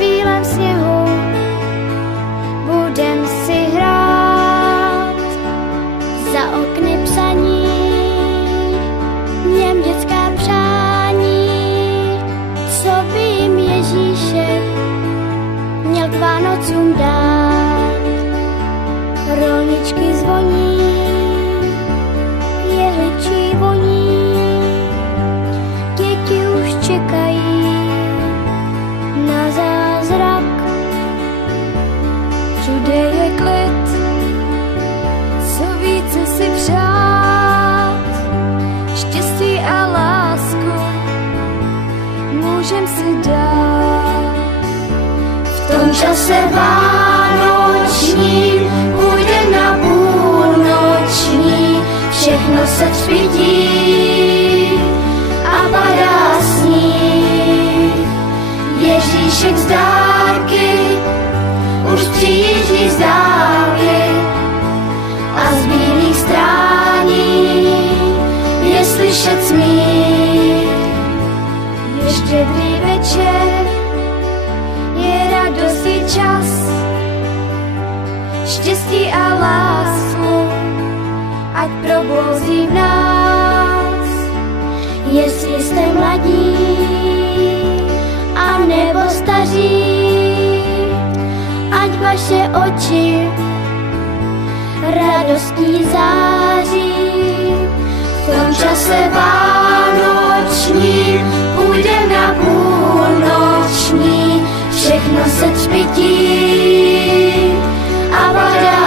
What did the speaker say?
bílém sněhu budem si hrát. Za okny psaní, v něm dětská přání, co by jim Ježíšek měl k Vánocům dát. Rolničky zvoní, jehličí voní, děti už čekají na zázrak. Všude je klid, co více si přát, štěstí a lásku můžem si dát. V tom čase vánoční půjde na půlnoční, všechno se třpytí a padá sníh. Ježíšek z dárky už přijíždí z dálky a z bílých strání je slyšet smích. Je štědrý večer, je radostný čas, štěstí a lásku ať probouzí v nás. Jestli jste mladí a nebo staří, ať vaše oči radostí září. V tom čase vánoční půjde na půlnoční, všechno se třpytí a padá